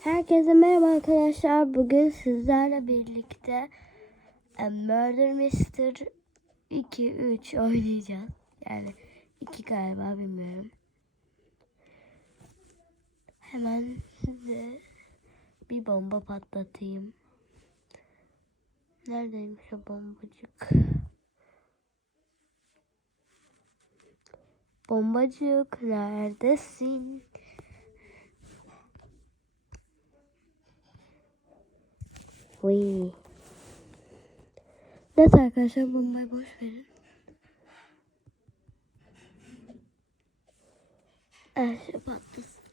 Herkese merhaba arkadaşlar. Bugün sizlerle birlikte e, Murder Mystery 2 3 oynayacağız. Yani 2 galiba bilmiyorum. Hemen size bir bomba patlatayım. Neredeymiş o bombacık? Bombacık neredesin? Uy. Neyse arkadaşlar bombayı boş verin. Her şey patlasın.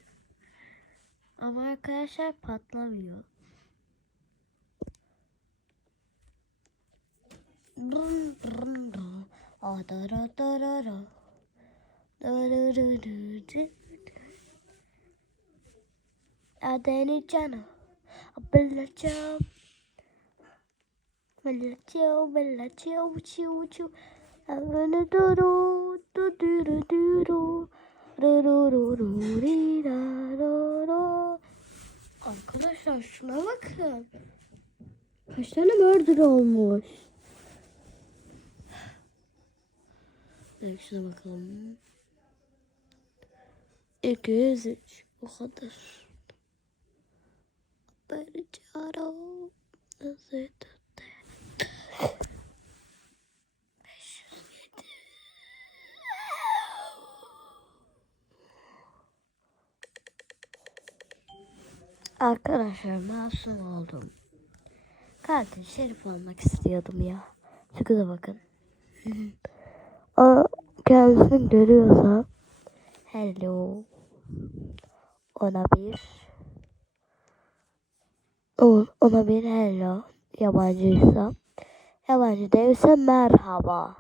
Ama arkadaşlar patlamıyor. Dum dum dum. Ah, da da da da da. Da da da da da. Adeni cana. Bella ciao. Bella ciao, bella ciao, ciao, ciao. Avene duru, du du du du du. Du du du du di da du du. Arkadaşlar şuna bakın. Kaç tane murder olmuş. Evet şuna bakalım. 203 o kadar. Bercaro nasıl tuttu? 507 Arkadaşlar masum oldum. Katil şerif olmak istiyordum ya. Şu kıza bakın. o kendisini görüyorsa hello ona bir ona bir hello yabancıysa yabancı değilse merhaba.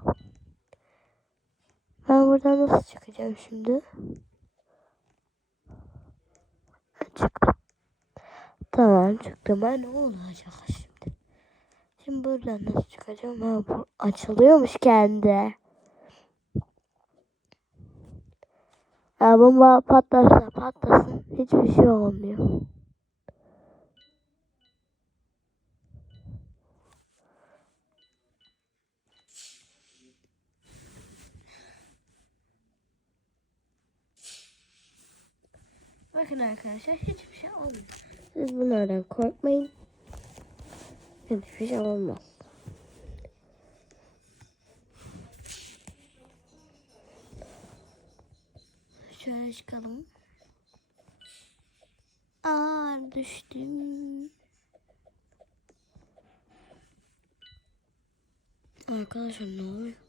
Ben buradan nasıl çıkacağım şimdi? Çıktım. Tamam çıktım. Ben ne olacak şimdi? Şimdi buradan nasıl çıkacağım? Ha, bu açılıyormuş kendi. Ya bomba patlarsa patlasın. Hiçbir şey olmuyor. Bakın arkadaşlar hiçbir şey olmuyor. Siz bunlardan korkmayın. Hiçbir şey olmaz. Şöyle çıkalım. Aa düştüm. Arkadaşlar ne oluyor?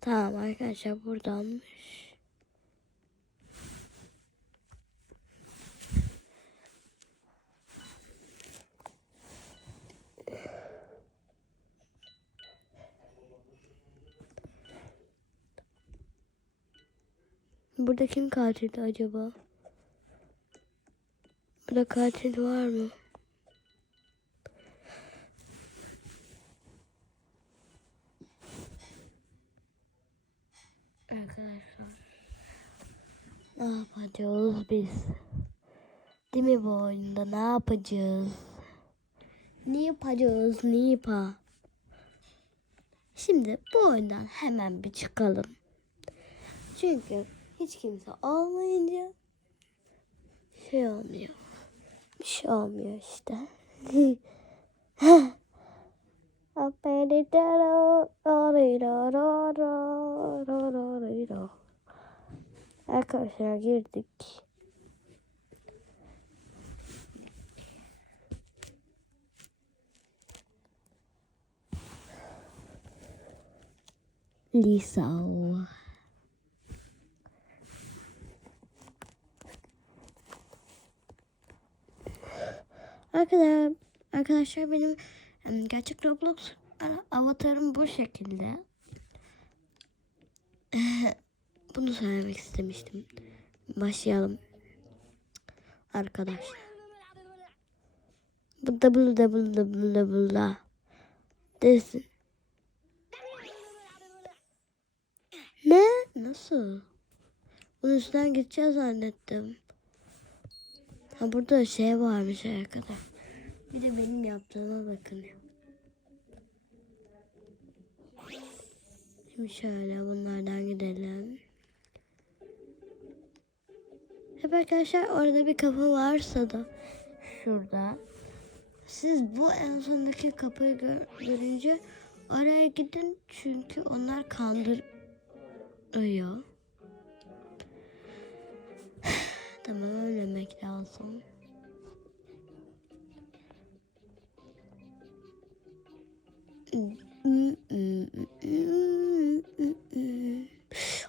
Tamam arkadaşlar buradanmış. Burada kim katildi acaba? Burada katil var mı? Arkadaşlar. Ne yapacağız biz? Değil mi bu oyunda ne yapacağız? Ne yapacağız? Ne yapa? Şimdi bu oyundan hemen bir çıkalım. Çünkü hiç kimse olmayınca şey olmuyor. Bir şey olmuyor işte. Arkadaşlar girdik. Lisa. Arkadaşlar, arkadaşlar benim gerçek Roblox avatarım bu şekilde. Bunu söylemek istemiştim. Başlayalım. Arkadaşlar. Bu double double double double da. Desin. Ne? Nasıl? Bunun üstünden gideceğiz zannettim. Ha burada şey varmış arkada. Bir de benim yaptığıma bakın. Şimdi şöyle bunlardan gidelim. Hep arkadaşlar orada bir kapı varsa da şurada. Siz bu en sondaki kapıyı gör- görünce oraya gidin çünkü onlar kandırıyor. tamam ölmemek lazım.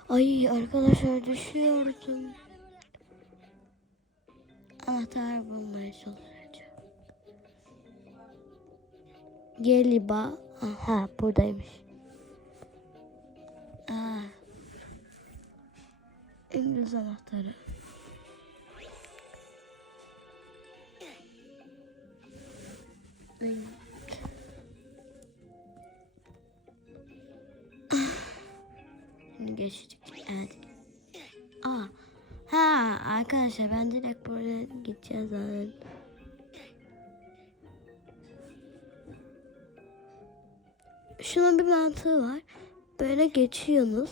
Ay arkadaşlar düşüyordum. Anahtar bulmaya çalışacağım. Galiba. Aha buradaymış. İngiliz anahtarı. Geçtik. Evet. Aa. Ha arkadaşlar ben direkt buraya gideceğiz zaten. Şunun bir mantığı var. Böyle geçiyorsunuz.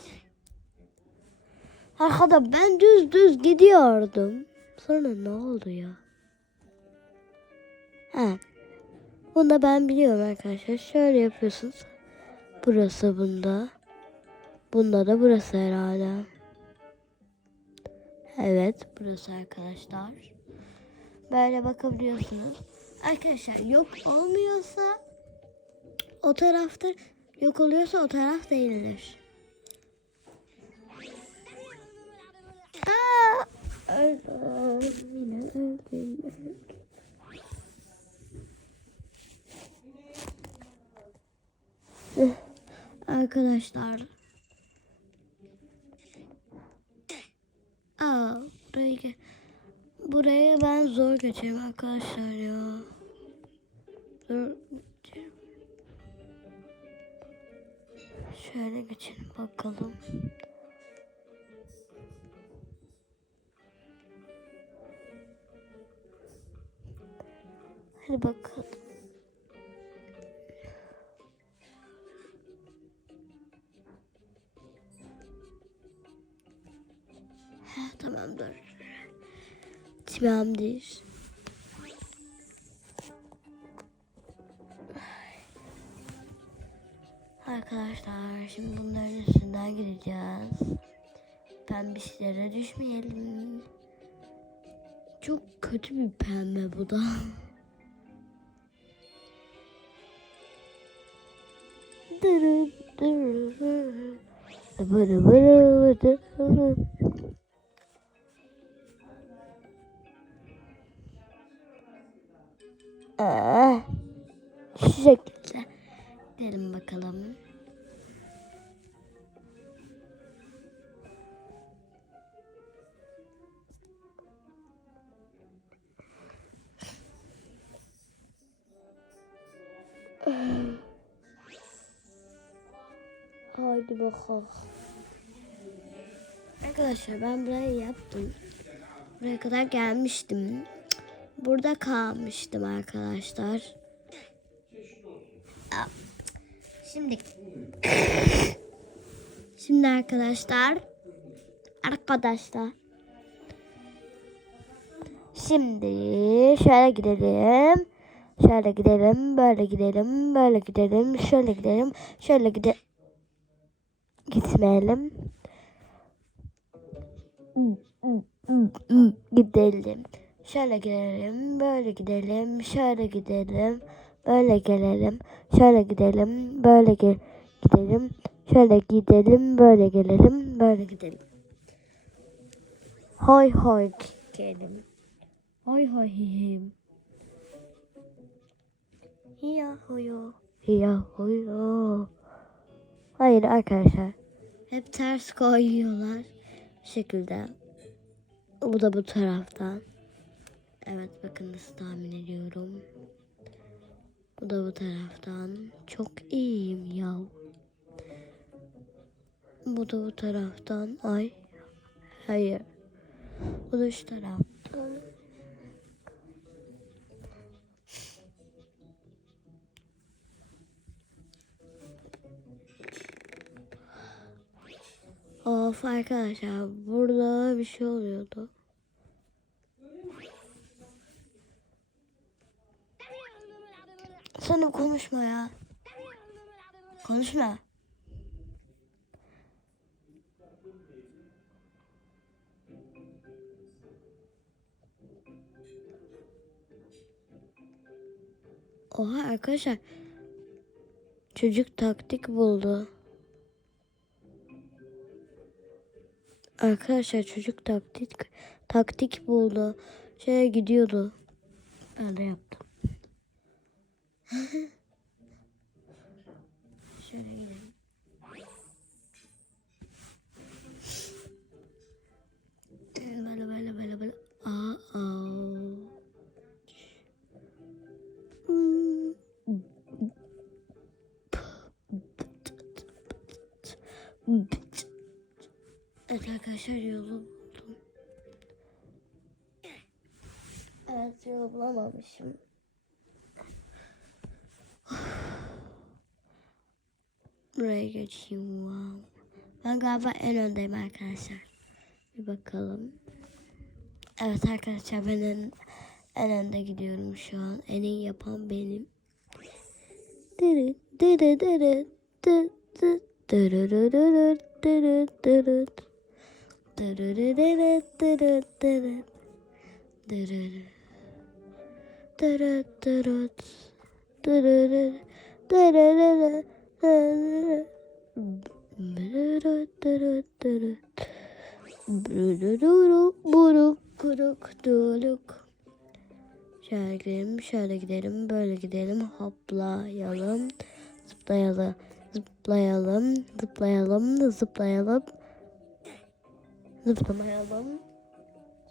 Arkada ben düz düz gidiyordum. Sonra ne oldu ya? Ha. Bunu ben biliyorum arkadaşlar. Şöyle yapıyorsunuz. Burası bunda. Bunda da burası herhalde. Evet burası arkadaşlar. Böyle bakabiliyorsunuz. Arkadaşlar yok olmuyorsa o taraftır. Yok oluyorsa o taraf değildir. Öldüm. Yine öldüm. Arkadaşlar. Aa, buraya, buraya ben zor geçeyim arkadaşlar ya. Dur. Şöyle geçelim bakalım. Hadi bakalım. Heh, Tamamdır. Tamamdır. Arkadaşlar şimdi bunların üstünden gideceğiz. Pembişlere düşmeyelim. Çok kötü bir pembe bu da. Şu şekilde. Gidelim bakalım. Haydi bakalım. Arkadaşlar ben burayı yaptım. Buraya kadar gelmiştim. Burada kalmıştım arkadaşlar. Aa, Şimdi Şimdi arkadaşlar arkadaşlar Şimdi şöyle gidelim. Şöyle gidelim, böyle gidelim, böyle gidelim, şöyle gidelim, şöyle gide gitmeyelim. Gidelim. Şöyle gidelim, böyle gidelim, şöyle gidelim, böyle gelelim, şöyle gidelim, böyle ge gidelim, şöyle gidelim, böyle gelelim, böyle gidelim. Hoy hoy gidelim. Hoy hoy hihim. Hiya hoyo. Hiya hoyo. Hayır arkadaşlar. Hep ters koyuyorlar. Bu şekilde. Bu da bu taraftan. Evet bakın nasıl tahmin ediyorum. Bu da bu taraftan. Çok iyiyim ya. Bu da bu taraftan. Ay. Hayır. Bu da şu taraftan. Of arkadaşlar burada bir şey oluyordu. De konuşma ya. Konuşma. Oha arkadaşlar. Çocuk taktik buldu. Arkadaşlar çocuk taktik taktik buldu. Şeye gidiyordu. Ben de yaptım. Şöyle gidelim. Yolu buldum. Evet yolu bulamamışım. Buraya geçeyim. Wow. Ben galiba en öndeyim arkadaşlar. Bir bakalım. Evet arkadaşlar ben en, en önde gidiyorum şu an. En iyi yapan benim. Dırı dırı dırı dı dı dırı dırı dırı dırı dırı dırı Buruk buruk duluk. Şöyle gidelim, şöyle gidelim, böyle gidelim. Hoplayalım, zıplayalım, zıplayalım, zıplayalım, zıplayalım. Zıplamayalım.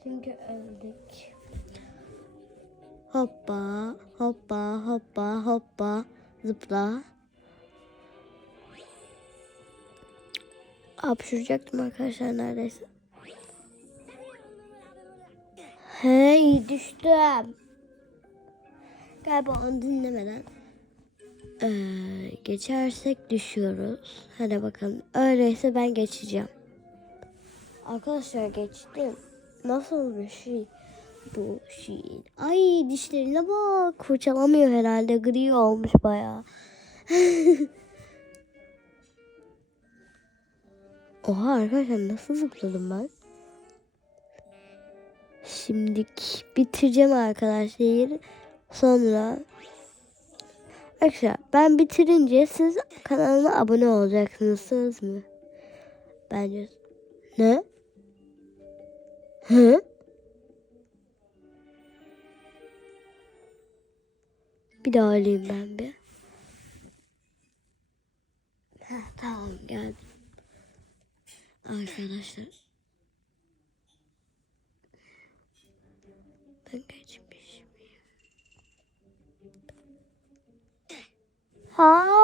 Çünkü öldük. Hoppa, hoppa, hoppa, hoppa, zıpla. Hapşuracaktım arkadaşlar neredeyse. Hey düştüm. Galiba onu dinlemeden ee, geçersek düşüyoruz. Hadi bakalım. Öyleyse ben geçeceğim. Arkadaşlar geçtim. Nasıl bir şey bu şey? Ay dişlerine bak. Fırçalamıyor herhalde. Gri olmuş bayağı. Oha arkadaşlar nasıl zıpladım ben? Şimdi bitireceğim arkadaşlar. Sonra Arkadaşlar ben bitirince siz kanalıma abone olacaksınız söz mü? Bence ne? Hı? Bir daha alayım ben bir. Heh, tamam geldim. Arkadaşlar. Ben geçmişim. Hayır.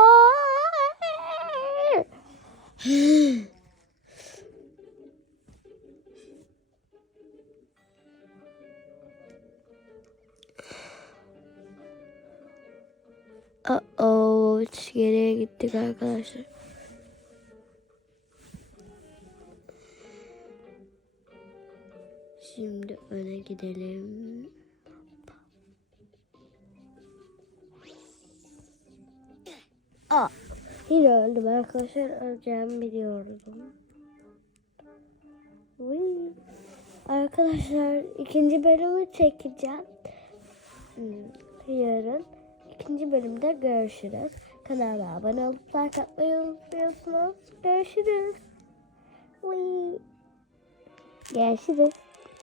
Gittik arkadaşlar. Şimdi öne gidelim. Aa, yine öldüm arkadaşlar. Öleceğimi biliyordum. Arkadaşlar ikinci bölümü çekeceğim. Hmm, Yarın ikinci bölümde görüşürüz. Kanalıma abone olup like atmayı unutmuyorsunuz. Görüşürüz. Uy. Görüşürüz.